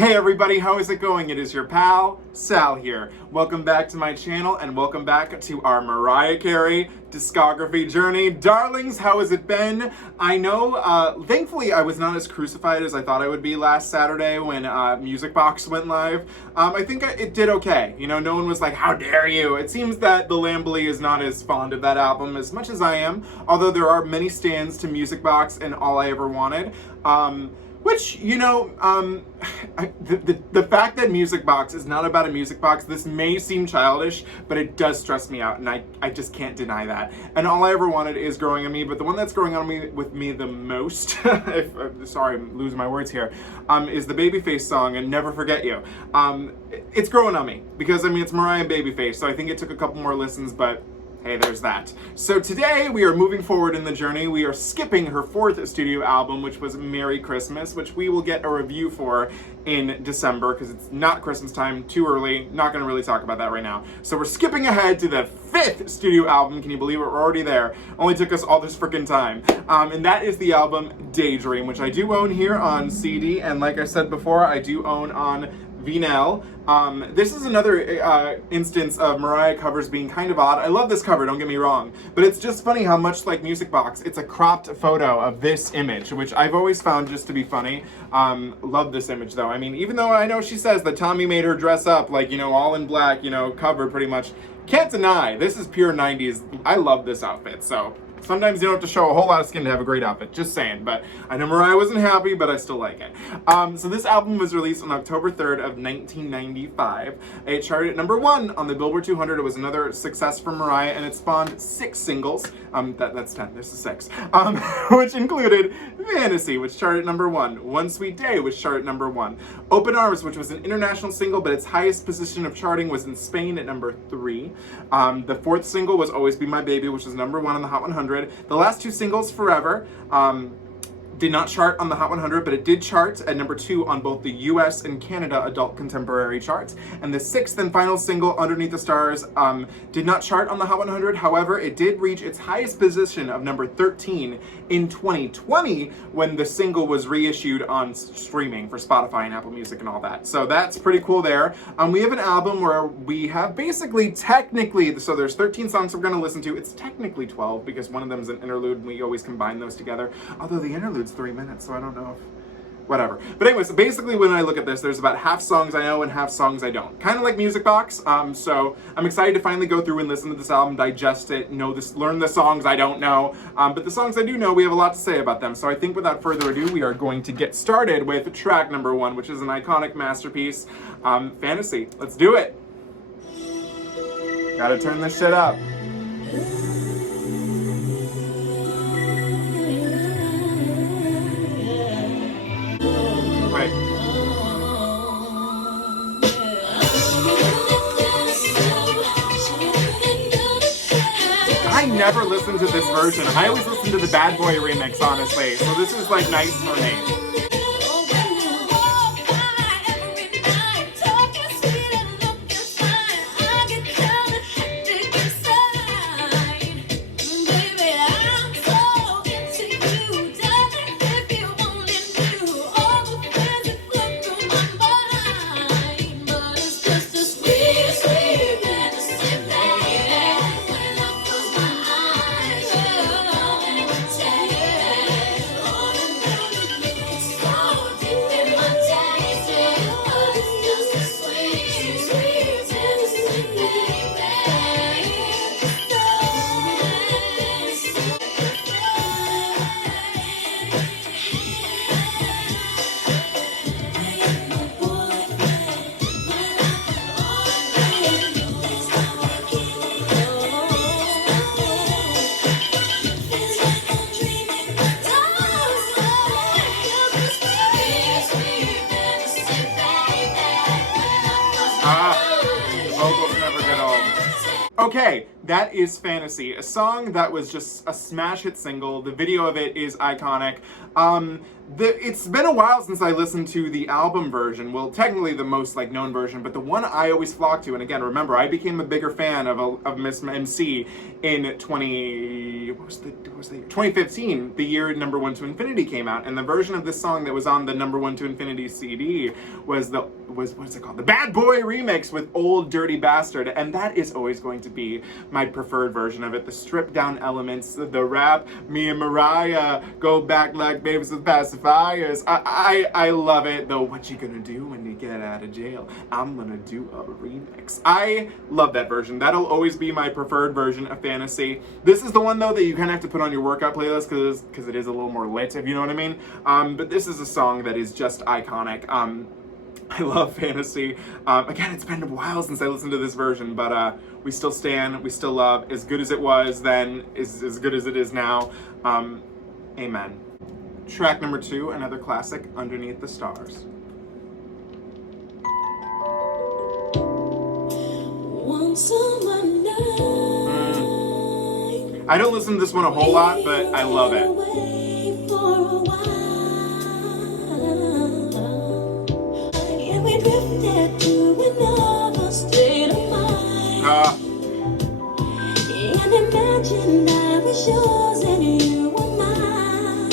Hey everybody, how is it going? It is your pal, Sal here. Welcome back to my channel and welcome back to our Mariah Carey discography journey. Darlings, how has it been? I know, thankfully I was not as crucified as I thought I would be last Saturday when Music Box went live. I think it did okay. You know, no one was like, how dare you? It seems that the Lambley is not as fond of that album as much as I am, although there are many stands to Music Box and All I Ever Wanted. Which, you know, the fact that Music Box is not about a music box, this may seem childish, but it does stress me out, and I just can't deny that. And All I Ever Wanted is growing on me, but the one that's growing on me with me the most, sorry, I'm losing my words here, is the Babyface song, and Never Forget You. It's growing on me, because, I mean, it's Mariah and Babyface, so I think it took a couple more listens, but hey, there's that. So today we are moving forward in the journey. We are skipping her fourth studio album, which was Merry Christmas, which we will get a review for in December because it's not Christmas time, too early. Not going to really talk about that right now. So we're skipping ahead to the fifth studio album. Can you believe it? We're already there. Only took us all this freaking time. And that is the album Daydream, which I do own here on CD. And like I said before, I do own on vinyl. This is another instance of Mariah covers being kind of odd. I love this cover, don't get me wrong, but it's just funny how much like Music Box, it's a cropped photo of this image, which I've always found just to be funny. Love this image though. I mean, even though I know she says that Tommy made her dress up like, you know, all in black, you know, cover pretty much, can't deny, this is pure 90s. I love this outfit, so sometimes you don't have to show a whole lot of skin to have a great outfit, just saying. But I know Mariah wasn't happy, but I still like it. So this album was released on October 3rd of 1995. It charted at number 1 on the Billboard 200. It was another success for Mariah, and it spawned 6 singles. That's 10, this is 6. Which included Fantasy, which charted at number 1. One Sweet Day, which charted at number 1. Open Arms, which was an international single, but its highest position of charting was in Spain at number 3. The 4th single was Always Be My Baby, which was number 1 on the Hot 100. The last 2 singles, Forever, did not chart on the Hot 100, but it did chart at number 2 on both the US and Canada Adult Contemporary charts. And the 6th and final single, Underneath the Stars, did not chart on the Hot 100. However, it did reach its highest position of number 13 in 2020 when the single was reissued on streaming for Spotify and Apple Music and all that. So that's pretty cool there. We have an album where we have basically technically, so there's 13 songs we're going to listen to. It's technically 12 because one of them is an interlude and we always combine those together. Although the interlude's 3 minutes, so I don't know if whatever. But anyways, basically when I look at this, there's about half songs I know and half songs I don't. Kind of like Music Box. So I'm excited to finally go through and listen to this album, digest it, learn the songs I don't know. But the songs I do know, we have a lot to say about them. So I think without further ado, we are going to get started with track number 1, which is an iconic masterpiece, Fantasy. Let's do it. Gotta turn this shit up. I never listened to this version. I always listen to the Bad Boy remix, honestly. So this is like nice for me. Okay, that is Fantasy, a song that was just a smash hit single. The video of it is iconic. It's been a while since I listened to the album version. Well, technically the most like known version, but the one I always flock to, and again, remember, I became a bigger fan of Miss MC in what was the year? 2015, the year Number One to Infinity came out, and the version of this song that was on the Number One to Infinity CD was what's it called? The Bad Boy remix with Old Dirty Bastard, and that is always going to be my preferred version of it. The stripped down elements, the rap, me and Mariah go back like babies with pacifiers. I love it. Though, what you gonna do when you get out of jail? I'm gonna do a remix. I love that version. That'll always be my preferred version of Fantasy. This is the one though that you kind of have to put on your workout playlist because it is a little more lit, if you know what I mean. But this is a song that is just iconic. I love Fantasy. Again, it's been a while since I listened to this version, but we still stand, we still love. As good as it was then is as good as it is now. Amen. Track number 2, another classic, Underneath the Stars. I don't listen to this one a whole lot, but I love it. And imagine I was yours and you were mine.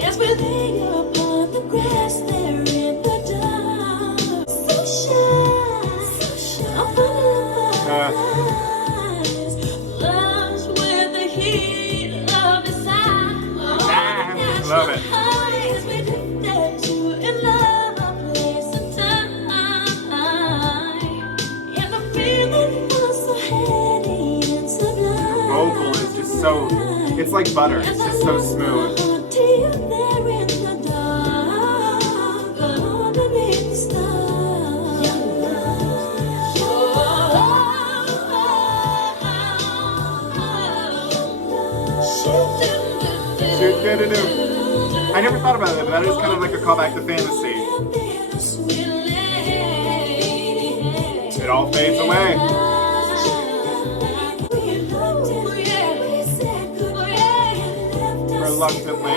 Yes, we lay upon the grass there in the dark. So shy, I'm full of eyes. Love's with the heat of desire. Love it. Yes, we drifted to in love, a place and time. And the feeling was so heady and sublime. Vocal is just so, it's like butter. It's just so smooth. I never thought about it, but that is kind of like a callback to Fantasy. It all fades away. Reluctantly.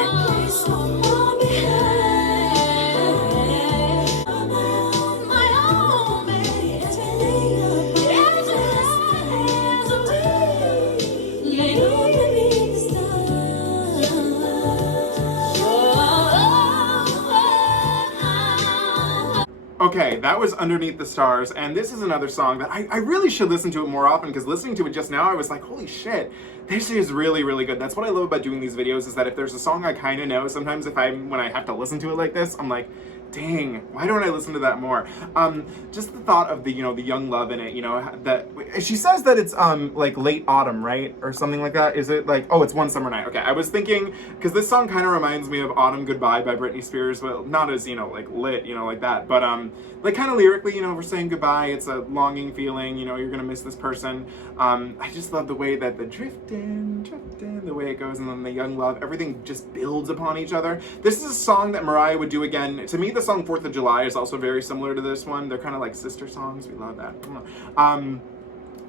Okay, that was Underneath the Stars, and this is another song that I really should listen to it more often, because listening to it just now, I was like, holy shit, this is really, really good. That's what I love about doing these videos, is that if there's a song I kind of know, sometimes when I have to listen to it like this, I'm like, dang, why don't I listen to that more? Just the thought of the young love in it, that she says that it's like late autumn, right? Or something like that. Is it like, oh, it's One Summer Night. Okay, I was thinking, because this song kind of reminds me of Autumn Goodbye by Britney Spears, well, not as, like lit, like that, but like kind of lyrically, we're saying goodbye, it's a longing feeling, you're gonna miss this person. I just love the way that the drifting, the way it goes, and then the young love, everything just builds upon each other. This is a song that Mariah would do again. To me, the song 4th of July is also very similar to this one. They're kind of like sister songs. We love that.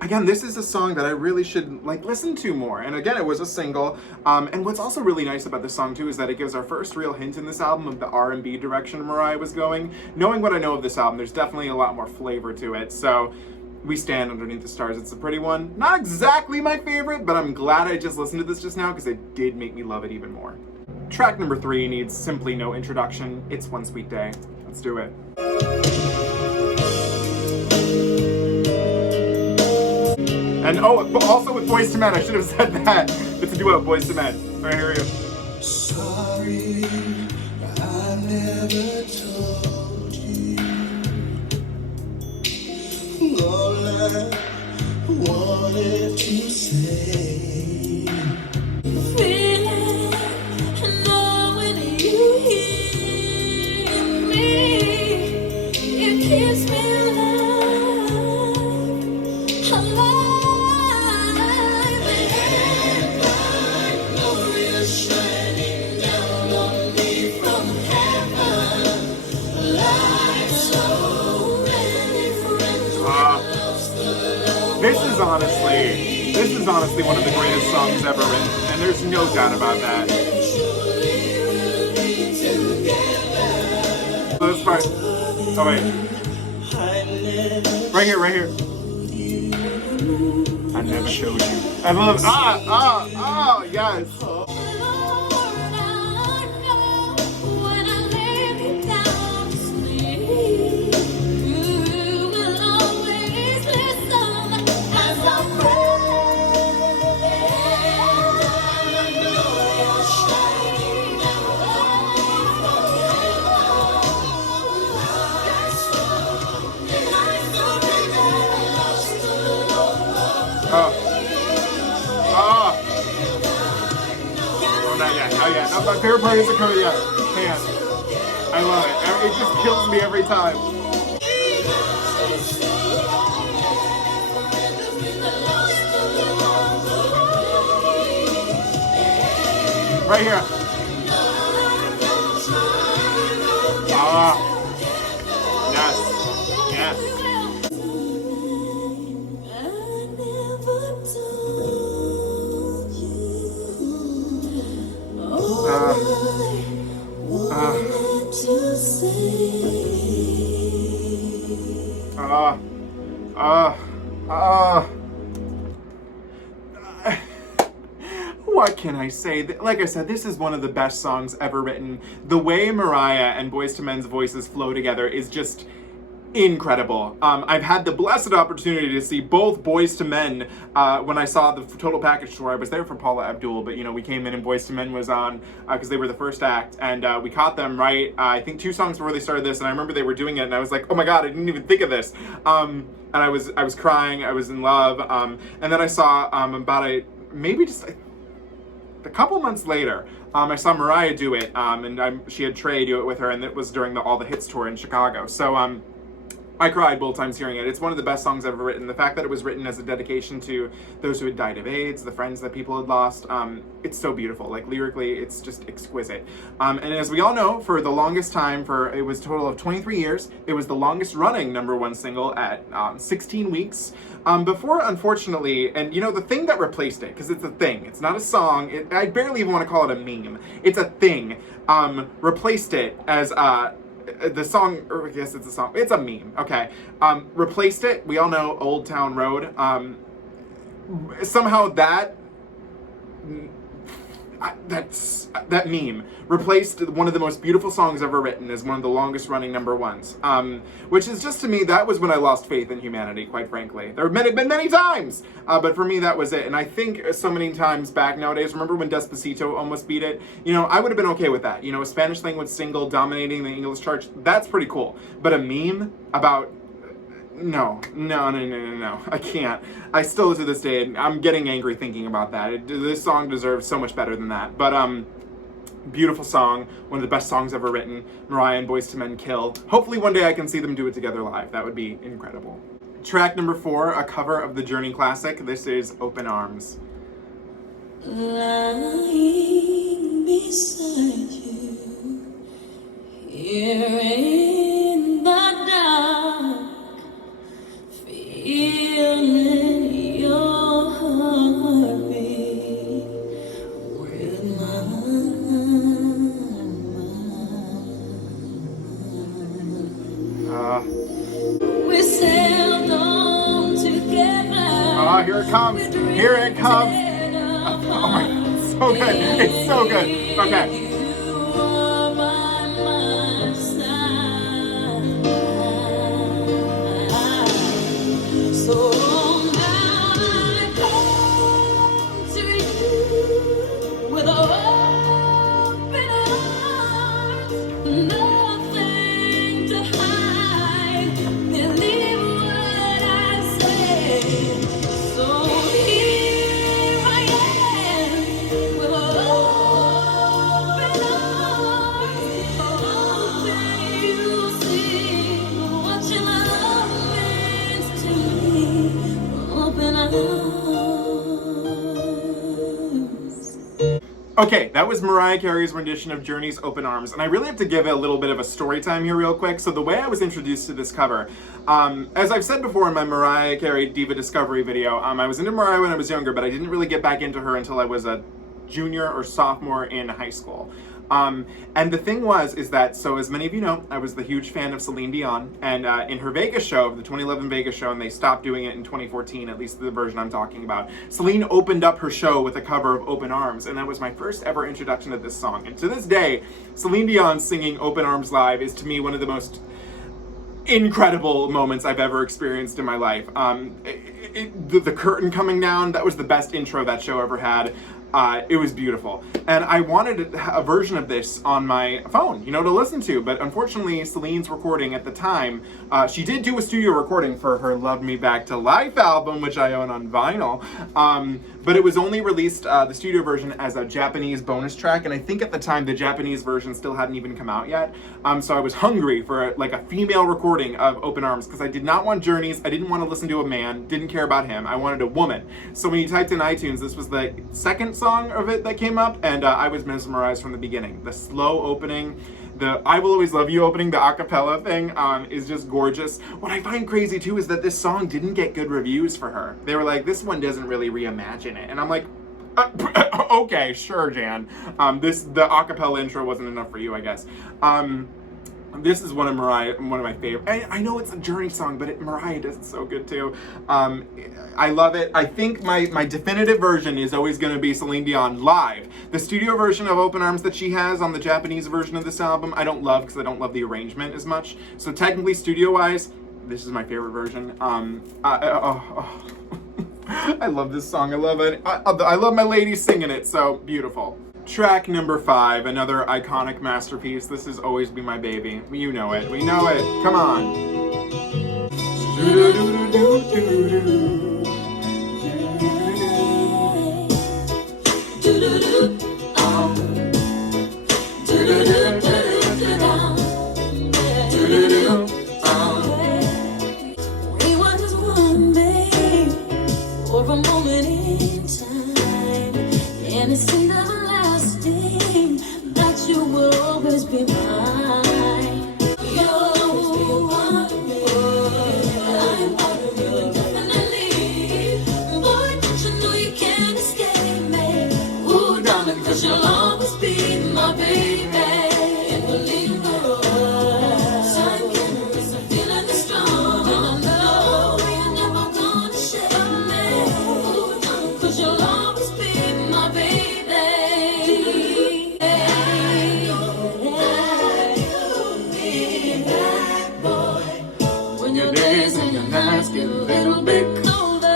Again, this is a song that I really should listen to more. And again, it was a single. And what's also really nice about this song too is that it gives our first real hint in this album of the R&B direction Mariah was going. Knowing what I know of this album, there's definitely a lot more flavor to it. So we stand Underneath the Stars. It's a pretty one. Not exactly my favorite, but I'm glad I just listened to this just now because it did make me love it even more. Track number 3 needs simply no introduction. It's One Sweet Day. Let's do it. And also with Boyz II Men, I should have said that. It's a duo, Boyz II Men. Right, here we go. Sorry, I never told you all I wanted to say. Feeling, knowing you hear me, it keeps me alive. This is honestly one of the greatest songs ever written, and there's no doubt about that. So this part. Oh wait. Right here. I never showed you. I love, yes. Lord, I know when I lay me down to sleep, you will always listen as I pray. I know you're shining Oh, not yet, not yet. No, my favorite part isn't coming yet. Man, I love it. It just kills me every time. Right here. Yes, yes. What can I say? Like I said, this is one of the best songs ever written. The way Mariah and Boyz II Men's voices flow together is just incredible. I've had the blessed opportunity to see both Boyz II Men when I saw the Total Package tour. I was there for Paula Abdul, but you know, we came in and Boyz II Men was on because they were the first act, and we caught them right, I think 2 songs before they started this, and I remember they were doing it, and I was like, oh my god, I didn't even think of this. And I was crying, I was in love, and then I saw maybe just a couple months later, I saw Mariah do it, and she had Trey do it with her, and it was during the All the Hits tour in Chicago. So I cried both times hearing it. It's one of the best songs ever written. The fact that it was written as a dedication to those who had died of AIDS, the friends that people had lost, it's so beautiful. Like, lyrically, it's just exquisite. And as we all know, for the longest time, it was a total of 23 years, it was the longest running #1 single at 16 weeks. Before, unfortunately, and you know, the thing that replaced it, because it's a thing, it's not a song, I barely even want to call it a meme, it's a thing, replaced it as the song, or I guess it's a song, it's a meme, okay, replaced it, we all know Old Town Road, somehow that meme replaced one of the most beautiful songs ever written as one of the longest running #1s, which is just, to me, that was when I lost faith in humanity, quite frankly. There have been many times, but for me that was it. And I think so many times back nowadays, remember when Despacito almost beat it? You know, I would have been okay with that. You know, a Spanish language single dominating the English charts, that's pretty cool. But a meme about No, I can't. I still, to this day, I'm getting angry thinking about that. This song deserves so much better than that. But, beautiful song, one of the best songs ever written. Mariah and Boyz II Men kill. Hopefully one day I can see them do it together live. That would be incredible. Track number 4, a cover of the Journey classic. This is Open Arms. Lying beside you, here in the dark, feeling your heartbeat with mine. We sailed on together. Here it comes. Here it comes. Oh my god, it's so good. It's so good. Okay. You are by my side. So now I come to you with open arms, nothing to hide. Believe what I say. So here I am with open arms, hoping you'll see what your love means to me. Open arms. Okay, that was Mariah Carey's rendition of Journey's Open Arms, and I really have to give it a little bit of a story time here real quick. So the way I was introduced to this cover, as I've said before in my Mariah Carey Diva Discovery video, I was into Mariah when I was younger, but I didn't really get back into her until I was a junior or sophomore in high school. And the thing is that, so as many of you know, I was the huge fan of Celine Dion, and in her Vegas show, the 2011 Vegas show, and they stopped doing it in 2014, at least the version I'm talking about, Celine opened up her show with a cover of Open Arms, and that was my first ever introduction to this song. And to this day, Celine Dion singing Open Arms live is to me one of the most incredible moments I've ever experienced in my life. The curtain coming down, that was the best intro that show ever had. It was beautiful. And I wanted a version of this on my phone, to listen to. But unfortunately, Celine's recording at the time, she did do a studio recording for her Love Me Back to Life album, which I own on vinyl. But it was only released, the studio version, as a Japanese bonus track. And I think at the time, the Japanese version still hadn't even come out yet. So I was hungry for a female recording of Open Arms, because I did not want Journeys. I didn't want to listen to a man. Didn't care about him. I wanted a woman. So when you typed in iTunes, this was the second song of it that came up, and I was mesmerized from the beginning. The slow opening, the I Will Always Love You opening, the acapella thing is just gorgeous. What I find crazy too is that this song didn't get good reviews for her. They were like, this one doesn't really reimagine it. And I'm like, okay, sure, Jan. The acapella intro wasn't enough for you, I guess. This is one of my favorite. I know it's a Journey song, but Mariah does it so good too. I love it. I think my definitive version is always going to be Celine Dion live. The studio version of Open Arms that she has on the Japanese version of this album, I don't love because I don't love the arrangement as much. So technically, studio-wise, this is my favorite version. I love this song. I love it. I love my lady singing it. So beautiful. Track number 5, another iconic masterpiece. This has always been my baby. You know it. We know it. Come on. We were just one, babe, for a moment in time, and it seemed everlasting that you will always be mine. You'll always be one of me. I'm part of you indefinitely. Boy, don't you know you can't escape me? Ooh, darling, 'cause you'll always be my baby. It will linger on. Time can erase the feeling that's strong. And I know you're never gonna shake me. Ooh, darling, 'cause you'll always be my baby. When your days and your nights get a little bit colder, I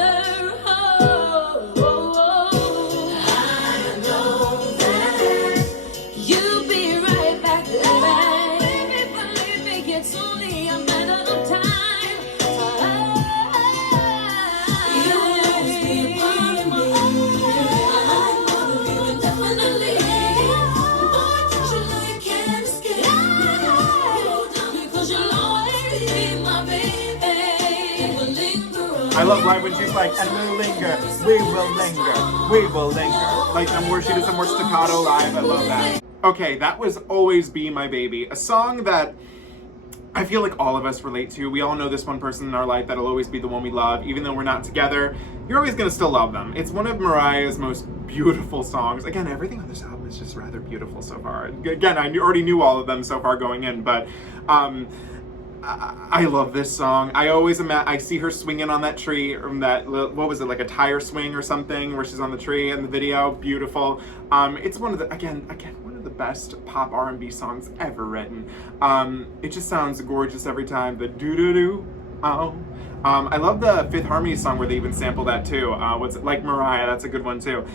know that you'll be right back there. Baby, believe me, it's only a matter of time. You'll always be a part of me. I'm part of you indefinitely. Boy, don't you know you can't escape me? Because you'll always be my baby. It will linger on. I love right when she's like, and we'll linger, we will linger, we will linger. Like, the more she does, the more staccato live. I love that. Okay, that was Always Be My Baby, a song that I feel like all of us relate to. We all know this one person in our life that'll always be the one we love, even though we're not together. You're always gonna still love them. It's one of Mariah's most beautiful songs. Again, everything on this album is just rather beautiful so far. Again, I already knew all of them so far going in, but I love this song. I always I see her swinging on that tree, or that, what was it, like a tire swing or something, where she's on the tree in the video. Beautiful. It's one of the, again, one of the best pop R&B songs ever written. It just sounds gorgeous every time. The doo-doo-doo, oh. I love the Fifth Harmony song where they even sample that too. What's it, Like Mariah, that's a good one too.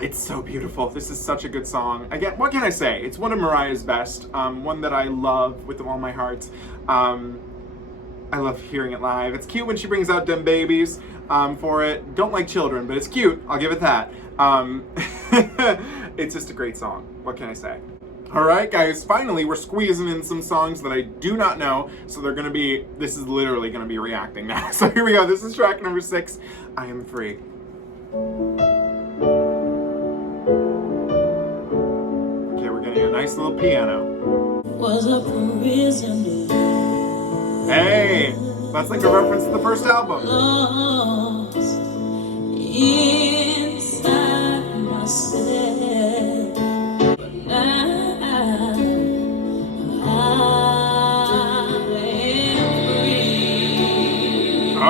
It's so beautiful. This is such a good song. Again, what can I say? It's one of Mariah's best. One that I love with all my heart. I love hearing it live. It's cute when she brings out them babies for it. Don't like children, but it's cute. I'll give it that. It's just a great song. What can I say? All right, guys, finally, we're squeezing in some songs that I do not know, so this is literally gonna be reacting now. So here we go. This is track number 6, I Am Free. Okay, we're getting a nice little piano. Was a prison. Hey, that's like a reference to the first album. Lost inside myself. But now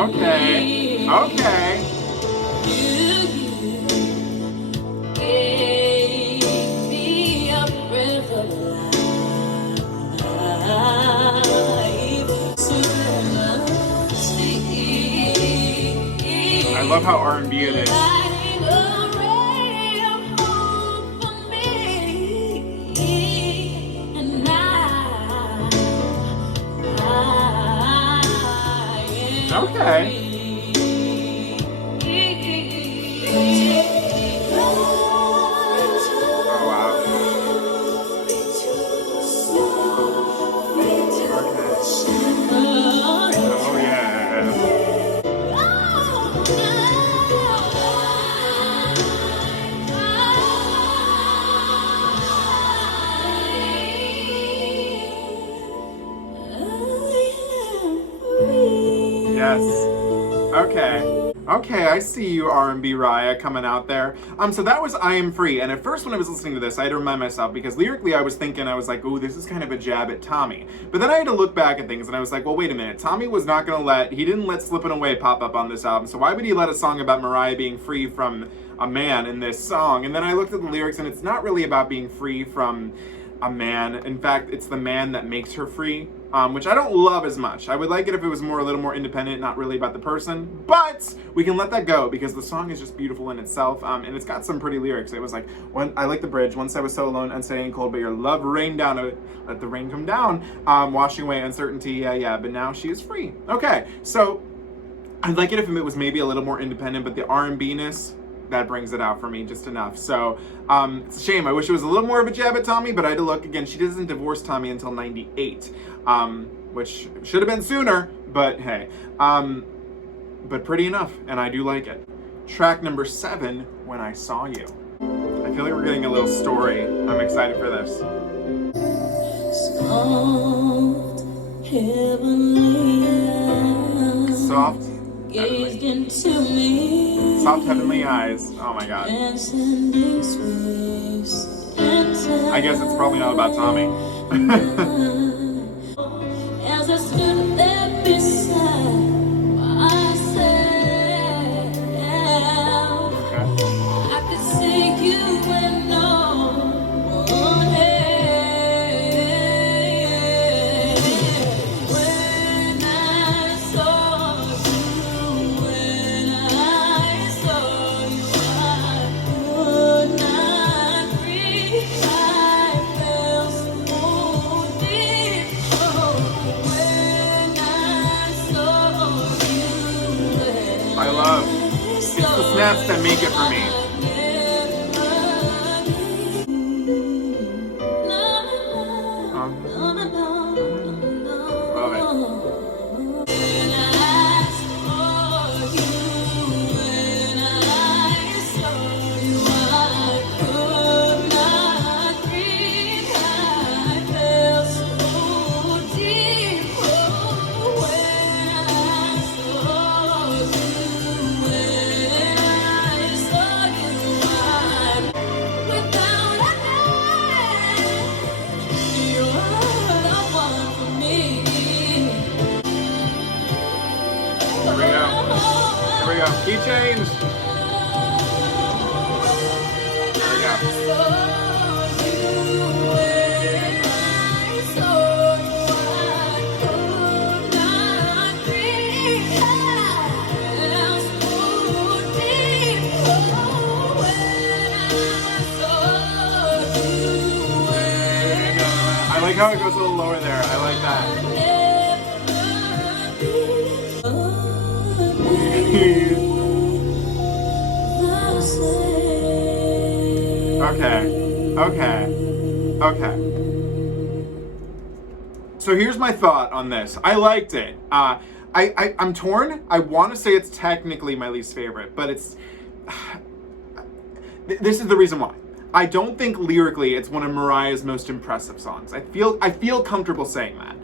Okay. Okay. I love how R&B it is. Okay. Oh, wow. Oh, yeah. Yes. Okay. Okay, I see you, R&B Raya, coming out there. So that was I Am Free, and at first when I was listening to this, I had to remind myself, because lyrically I was thinking, I was like, ooh, this is kind of a jab at Tommy. But then I had to look back at things, and I was like, well, wait a minute. Tommy was not gonna he didn't let Slippin' Away pop up on this album, so why would he let a song about Mariah being free from a man in this song? And then I looked at the lyrics, and it's not really about being free from a man. In fact, it's the man that makes her free, which I don't love as much. I would like it if it was a little more independent, not really about the person, but we can let that go because the song is just beautiful in itself, and it's got some pretty lyrics. It was like, I like the bridge, once I was so alone, unsteady and cold, but your love rained down, let the rain come down, washing away uncertainty, yeah, but now she is free. Okay, so I'd like it if it was maybe a little more independent, but the R&B-ness, that brings it out for me just enough. So it's a shame. I wish it was a little more of a jab at Tommy, but I had to look again. She doesn't divorce Tommy until 98, which should have been sooner, but hey. But pretty enough, and I do like it. Track number 7, When I Saw You. I feel like we're getting a little story. I'm excited for this. Soft, heavenly. Soft heavenly eyes. Oh my god. I guess it's probably not about Tommy. As I stood there beside myself, I could see you and no one else. When I saw you, I could not breathe. I felt so deep. When I saw you, I love. It's the snaps that make it for me. Love it. Here we go. Key change. Here we go. I like how it goes a little lower there. I like that. Okay. So here's my thought on this. I liked it. I'm torn. I want to say it's technically my least favorite, but it's... This is the reason why. I don't think lyrically it's one of Mariah's most impressive songs. I feel comfortable saying that.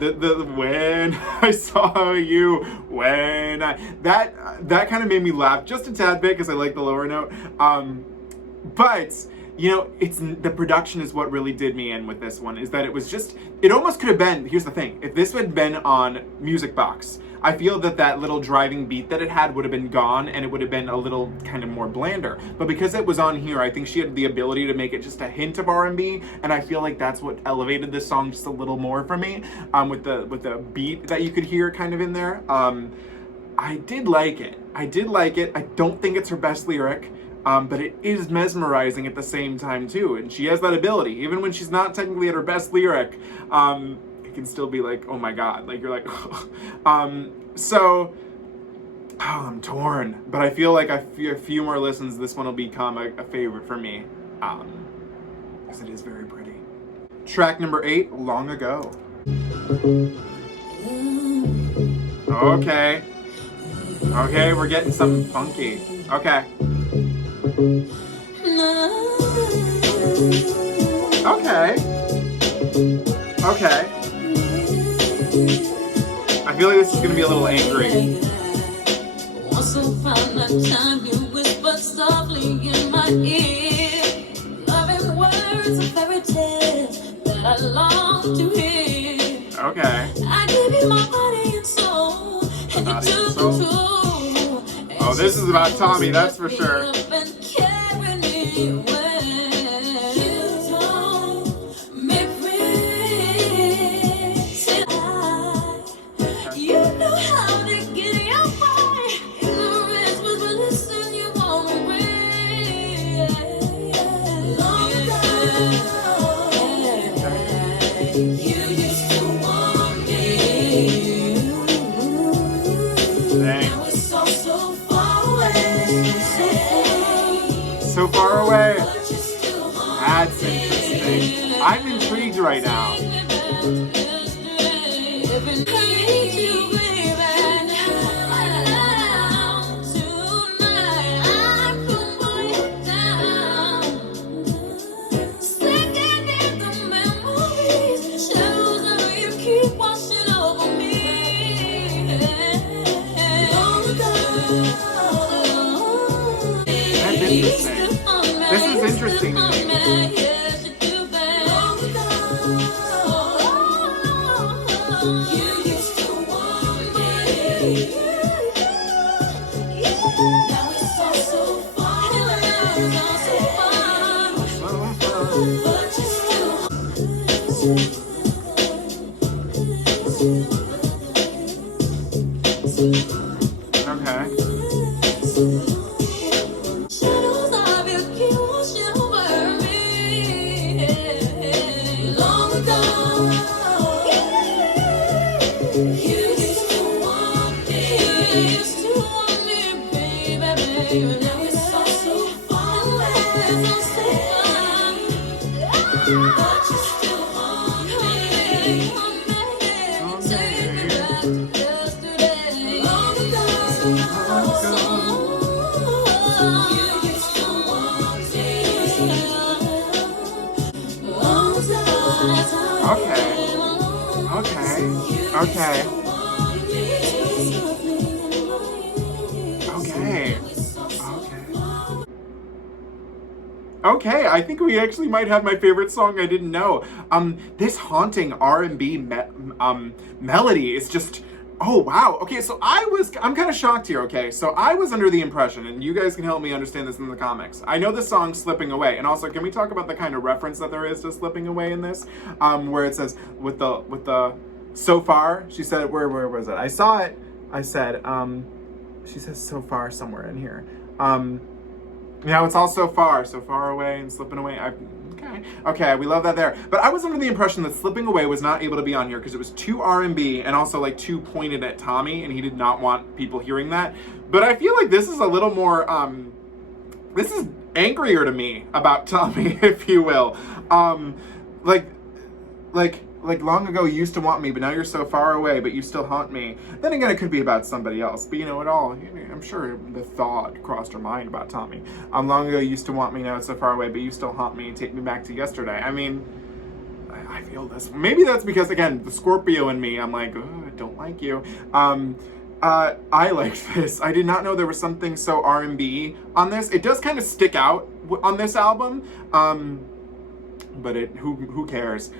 The when I saw you, that kind of made me laugh just a tad bit because I like the lower note. But you know, it's the production is what really did me in with this one, is that it was just, it almost could have been, here's the thing, if this had been on Music Box, I feel that that little driving beat that it had would have been gone, and it would have been a little kind of more blander. But because it was on here, I think she had the ability to make it just a hint of R&B, and I feel like that's what elevated this song just a little more for me, with the beat that you could hear kind of in there. I did like it. I don't think it's her best lyric, but it is mesmerizing at the same time too, and she has that ability. Even when she's not technically at her best lyric, it can still be like, oh my god, like you're like, I'm torn, but I feel like a few more listens, this one will become a favorite for me, because it is very pretty. Track number 8, Long Ago. Okay, we're getting something funky. Okay. I feel like this is gonna be a little angry. Once upon a time you whispered softly in my ear, loving words of fairy tales that I long to hear. Okay. I gave you my body and soul, and you took control. Oh, this is about Tommy, that's for sure. So far away. That's interesting. I'm intrigued right now. This is interesting to me. Okay, I think we actually might have my favorite song I didn't know. This haunting R&B melody is just, oh wow. Okay, so I'm kind of shocked here, okay? So I was under the impression, and you guys can help me understand this in the comics. I know the song Slipping Away, and also can we talk about the kind of reference that there is to Slipping Away in this? Where it says, with the, so far, she said, where was it? I saw it, I said, she says so far somewhere in here. Yeah, it's all so far away and slipping away. Okay, we love that there. But I was under the impression that Slipping Away was not able to be on here because it was too R&B and also like too pointed at Tommy, and he did not want people hearing that. But I feel like this is a little more, this is angrier to me about Tommy, if you will. Like long ago you used to want me, but now you're so far away, but you still haunt me. Then again, it could be about somebody else, but you know, I'm sure the thought crossed her mind about Tommy. Long ago you used to want me, now it's so far away, but you still haunt me and take me back to yesterday. I mean, I feel this. Maybe that's because, again, the Scorpio in me, I'm like, oh, I don't like you. I liked this. I did not know there was something so R&B on this. It does kind of stick out on this album, but who cares?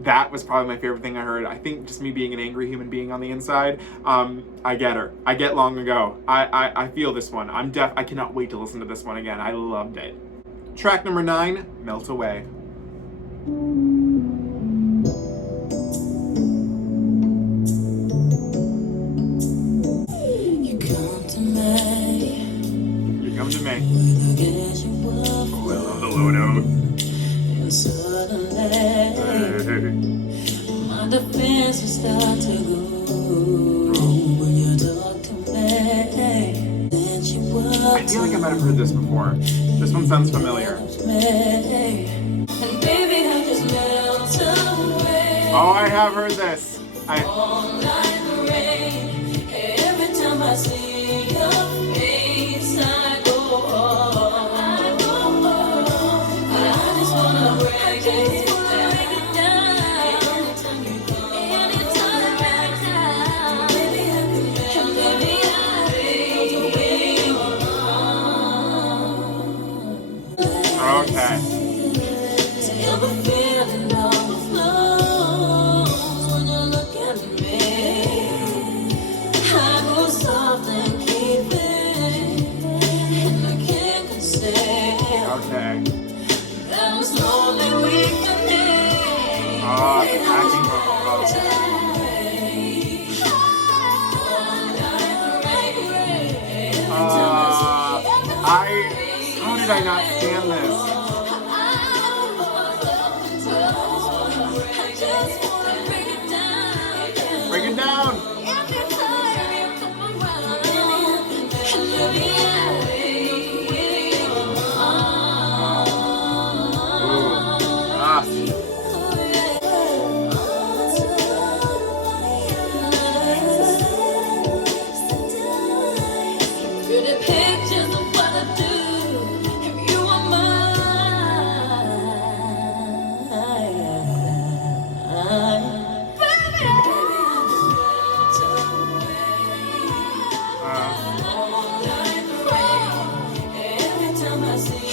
That was probably my favorite thing I heard. I think just me being an angry human being on the inside, I get her. I get Long Ago. I feel this one. I cannot wait to listen to this one again. I loved it. Track number 9, Melt Away. You come to me. You come to me. When I get you up. Oh, I love the low note. And suddenly, my defense will start to go. When you talk to me, then you up. I feel like I might have heard this before. This one sounds familiar. And baby, I just melt away. Oh, I have heard this. All like the rain. Every time I see your face, I go home. I just wanna break it down. Anytime you go, anytime right now. Baby, I can melt, baby, I feel. Okay. Till the feeling overflows when you look at me. I go soft and keep it, and I can't conceal Okay. that I'm slowly weakening. Acting vocals. How did I not stand this? Break it down. Pretty pictures of what I do if you are mine. Baby, every time I see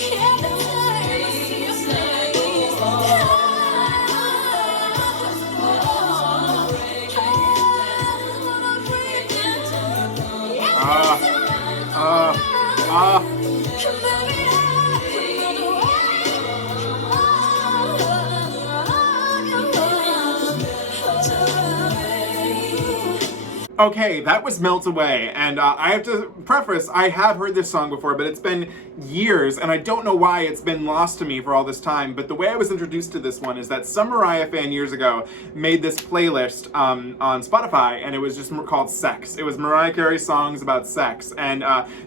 Okay, that was Melt Away, and I have to preface, I have heard this song before, but it's been years, and I don't know why it's been lost to me for all this time, but the way I was introduced to this one is that some Mariah fan years ago made this playlist on Spotify, and it was just called Sex. It was Mariah Carey songs about sex, and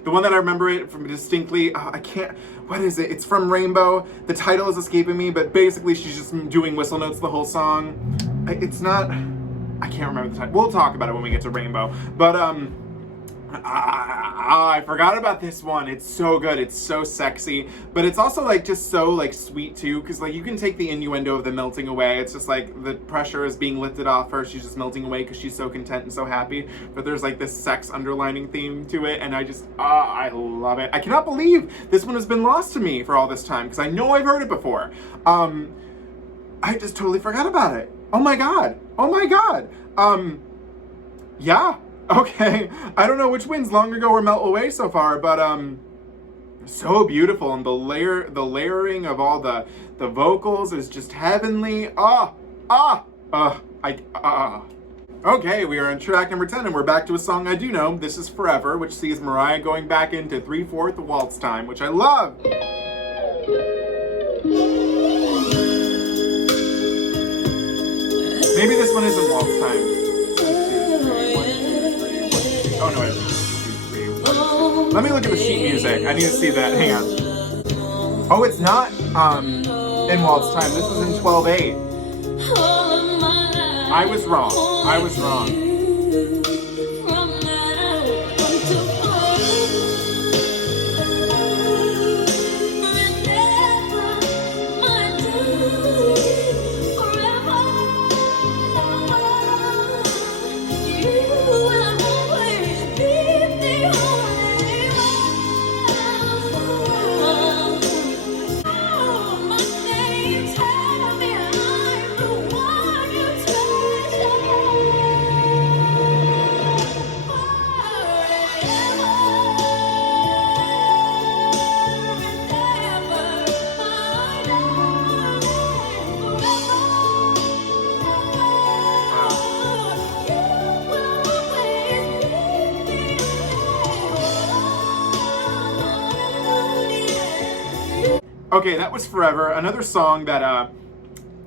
the one that I remember it from distinctly, I can't, what is it? It's from Rainbow. The title is escaping me, but basically she's just doing whistle notes the whole song. It's not... I can't remember the title. We'll talk about it when we get to Rainbow. But I forgot about this one. It's so good. It's so sexy, but it's also like just so like sweet too, because like you can take the innuendo of the melting away. It's just like the pressure is being lifted off her. She's just melting away because she's so content and so happy. But there's like this sex underlining theme to it, and I just I love it. I cannot believe this one has been lost to me for all this time because I know I've heard it before. I just totally forgot about it. Oh my god. Oh my god. Yeah. Okay. I don't know which wins, Long Ago or Melt Away so far, but so beautiful, and the layering of all the vocals is just heavenly. Okay, we are on track number 10, and we're back to a song I do know. This is Forever, which sees Mariah going back into 3/4 waltz time, which I love. Maybe this one isn't waltz time. 1, 2, 3, 1, 2, 3. Oh no, it's 2, 3, 1, 2. Let me look at the sheet music. I need to see that. Hang on. Oh, it's not in waltz time. This is in 12/8. I was wrong. I was wrong. Okay, that was Forever. Another song that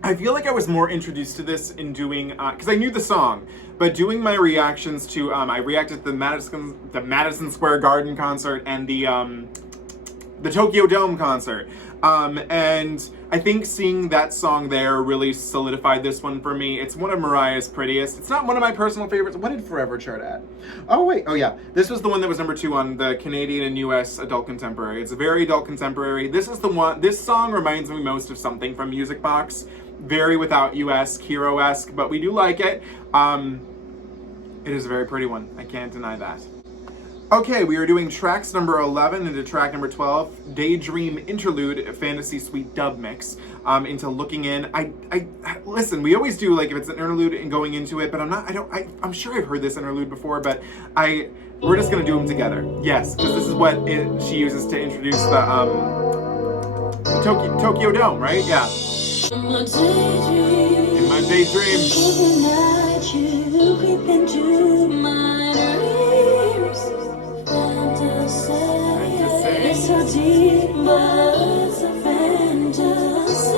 I feel like I was more introduced to this in doing, because I knew the song, but doing my reactions to, I reacted to the Madison Square Garden concert and the Tokyo Dome concert. And I think seeing that song there really solidified this one for me. It's one of Mariah's prettiest. It's not one of my personal favorites. What did Forever chart at? Oh wait, oh yeah. This was the one that was number 2 on the Canadian and US adult contemporary. It's a very adult contemporary. This is the one, this song reminds me most of something from Music Box. Very Without You-esque, Hero-esque, but we do like it. It is a very pretty one. I can't deny that. Okay, we are doing tracks number 11 into track number 12, Daydream Interlude Fantasy Suite Dub Mix, into Looking In. I listen, we always do, like, if it's an interlude and going into it, but I'm sure I've heard this interlude before, but we're just gonna do them together. Yes, because this is what she uses to introduce the Tokyo Dome, right? Yeah. In my daydream. Every night you creep into my dreams. Fantasy. It's so deep, but it's a fantasy.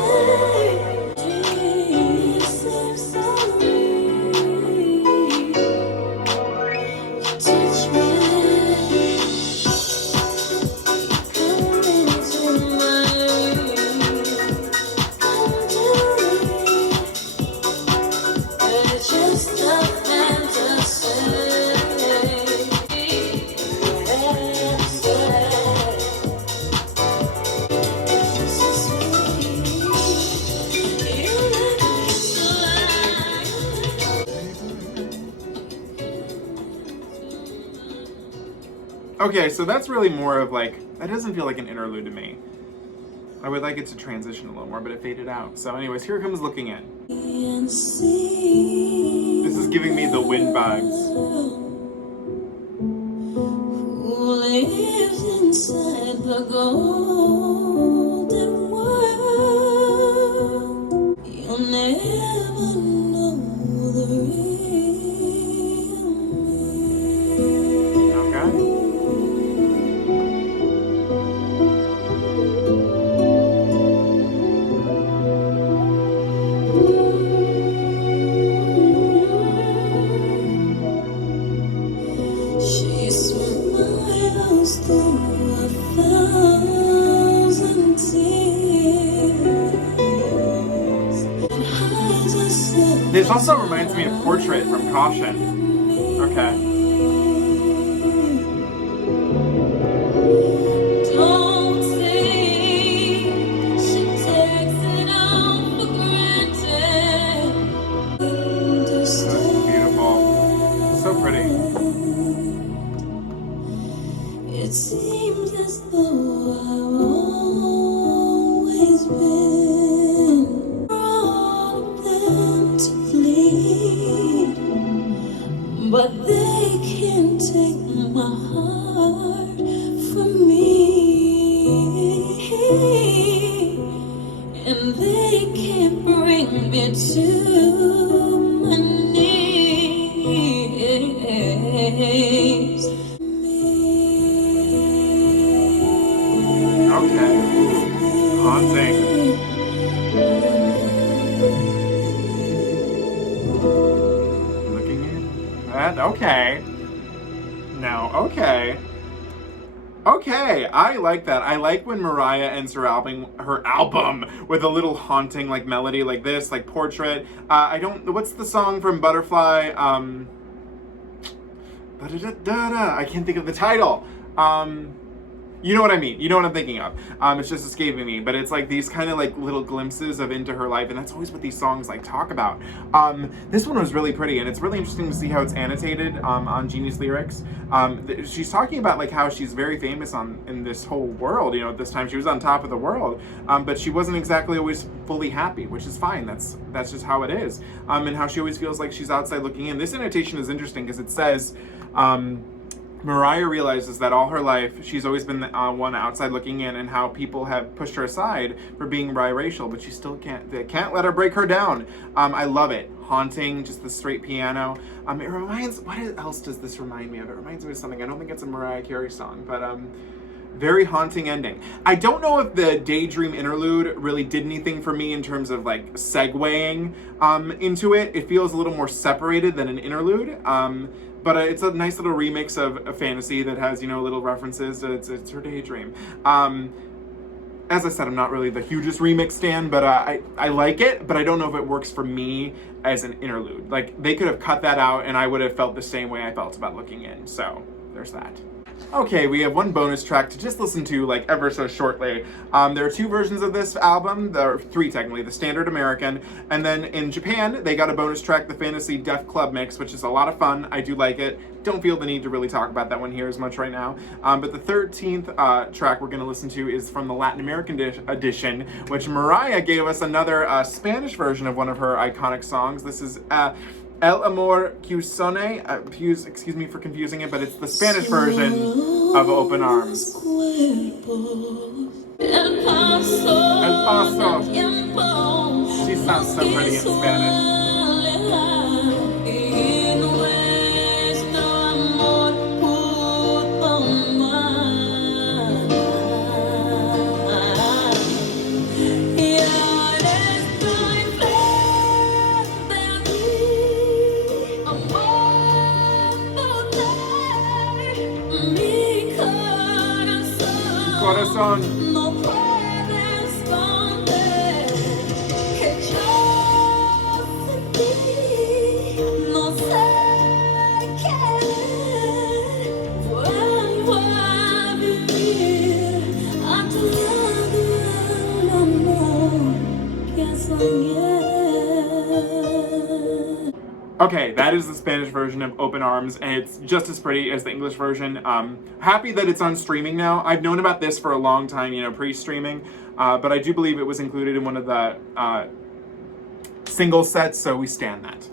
Dreams seem so real. You touch me. Come into my room. Come to me. It's just a fantasy. Okay, so that's really more of like, that doesn't feel like an interlude to me. I would like it to transition a little more, but it faded out. So anyways, here comes Looking In. This is giving me the Wind vibes. Who lives inside the golden world? You'll never know the real me. Okay. She smiles through 1,000 tears and hides herself. This also reminds me of Portrait from Caution. Okay. Don't think she takes it all for granted. That's beautiful. So pretty. It seems as though I've always been all of them to bleed, but they can't take my heart from me, and they can't bring me to my knees. Okay. Haunting. Looking in. That, okay. No, okay. Okay, I like that. I like when Mariah ends her album with a little haunting like melody like this, like Portrait. What's the song from Butterfly? I can't think of the title. You know what I mean. You know what I'm thinking of. It's just escaping me. But it's like these kind of like little glimpses of into her life, and that's always what these songs like talk about. This one was really pretty, and it's really interesting to see how it's annotated on Genius Lyrics. She's talking about like how she's very famous in this whole world. You know, at this time she was on top of the world, but she wasn't exactly always fully happy, which is fine. That's just how it is. And how she always feels like she's outside looking in. This annotation is interesting because it says. Mariah realizes that all her life she's always been the one outside looking in, and how people have pushed her aside for being biracial, but she still they can't let her break her down. I love it. Haunting, just the straight piano. It reminds, what else does this remind me of? It reminds me of something. I don't think it's a Mariah Carey song, but very haunting ending. I don't know if the Daydream interlude really did anything for me in terms of like segueing into it. It feels a little more separated than an interlude. But it's a nice little remix of a fantasy that has, you know, little references to it's her Daydream. As I said, I'm not really the hugest remix stan, but I like it, but I don't know if it works for me as an interlude. Like, they could have cut that out and I would have felt the same way I felt about Looking In. So there's that. Okay, we have one bonus track to just listen to, like, ever so shortly. There are two versions of this album. There are three, technically. The standard American, and then in Japan, they got a bonus track, the Fantasy Def Club Mix, which is a lot of fun. I do like it. Don't feel the need to really talk about that one here as much right now. But the 13th track we're going to listen to is from the Latin American edition, which Mariah gave us another Spanish version of one of her iconic songs. This is El Amor que Soñé, excuse me for confusing it, but it's the Spanish version of Open Arms. El Paso. She sounds so pretty in Spanish. Corazón. No puedes esconder que yo sin ti no sé qué. Vuelvo a vivir a tu lado el amor que soñé. Okay, that is the Spanish version of Open Arms, and it's just as pretty as the English version. Happy that it's on streaming now. I've known about this for a long time, you know, pre-streaming, but I do believe it was included in one of the single sets, so we stand that.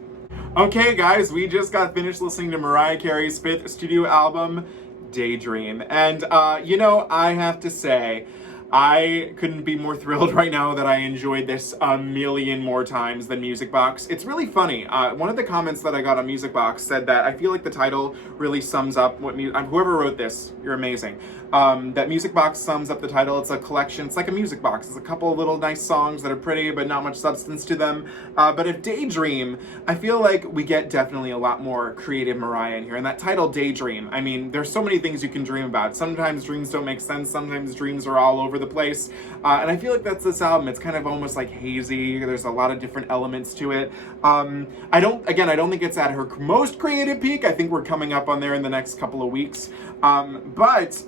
Okay, guys, we just got finished listening to Mariah Carey's 5th studio album, Daydream, and you know, I have to say, I couldn't be more thrilled right now that I enjoyed this a million more times than Music Box. It's really funny. One of the comments that I got on Music Box said that I feel like the title really sums up what whoever wrote this, you're amazing. That Music Box sums up the title. It's a collection. It's like a music box. It's a couple of little nice songs that are pretty but not much substance to them. But if Daydream, I feel like we get definitely a lot more creative Mariah in here. And that title, Daydream, I mean, there's so many things you can dream about. Sometimes dreams don't make sense. Sometimes dreams are all over the place. And I feel like that's this album. It's kind of almost like hazy. There's a lot of different elements to it. I don't think it's at her most creative peak. I think we're coming up on there in the next couple of weeks. But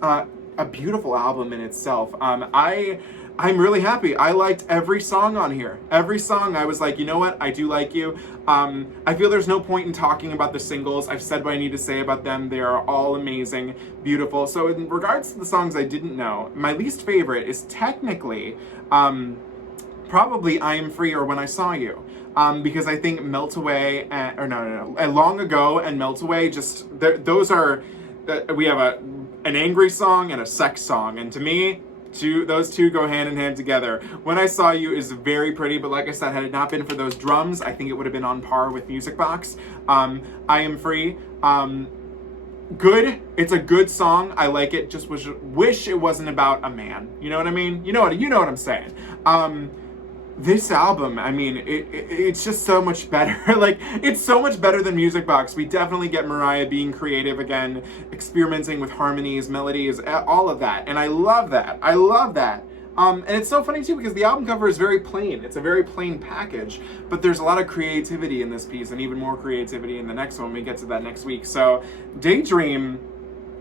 a beautiful album in itself. I'm really happy. I liked every song on here. Every song I was like, you know what? I do like you. I feel there's no point in talking about the singles. I've said what I need to say about them. They are all amazing, beautiful. So in regards to the songs I didn't know, my least favorite is technically probably I Am Free or When I Saw You. Because I think Melt Away, Long Ago and Melt Away, just, those are, we have an angry song and a sex song. And to me, those two go hand in hand together. When I Saw You is very pretty, but like I said, had it not been for those drums, I think it would have been on par with Music Box. I Am Free, good. It's a good song. I like it. Just wish it wasn't about a man. You know what I mean? You know what I'm saying. This album, I mean, it's just so much better. Like, it's so much better than Music Box. We definitely get Mariah being creative again, experimenting with harmonies, melodies, all of that. And I love that. I love that. And it's so funny too, because the album cover is very plain. It's a very plain package, but there's a lot of creativity in this piece, and even more creativity in the next one. We get to that next week. So Daydream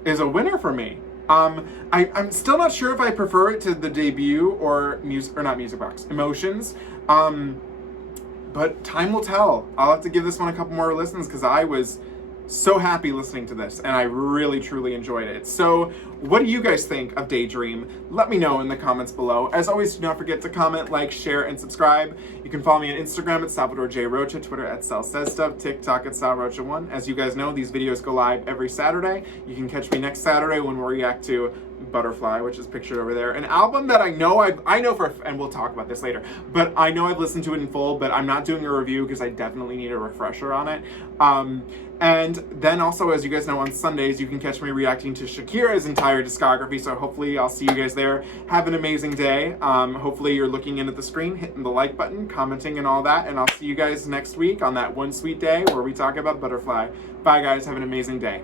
is a winner for me. I'm still not sure if I prefer it to the debut or not Music Box, Emotions. But time will tell. I'll have to give this one a couple more listens because I was so happy listening to this and I really truly enjoyed it. So what do you guys think of Daydream? Let me know in the comments below. As always, do not forget to comment, like, share, and subscribe. You can follow me on Instagram at Salvador J. Rocha, Twitter at Sal Says Stuff, TikTok at Sal Rocha1. As you guys know, these videos go live every Saturday. You can catch me next Saturday when we react to Butterfly, which is pictured over there. An album that I know and we'll talk about this later, but I know I've listened to it in full, but I'm not doing a review because I definitely need a refresher on it. And then also, as you guys know, on Sundays, you can catch me reacting to Shakira's entire discography, so hopefully I'll see you guys there. Have an amazing day. Hopefully you're looking in at the screen, hitting the like button, commenting and all that, and I'll see you guys next week on that one sweet day where we talk about Butterfly. Bye guys, have an amazing day.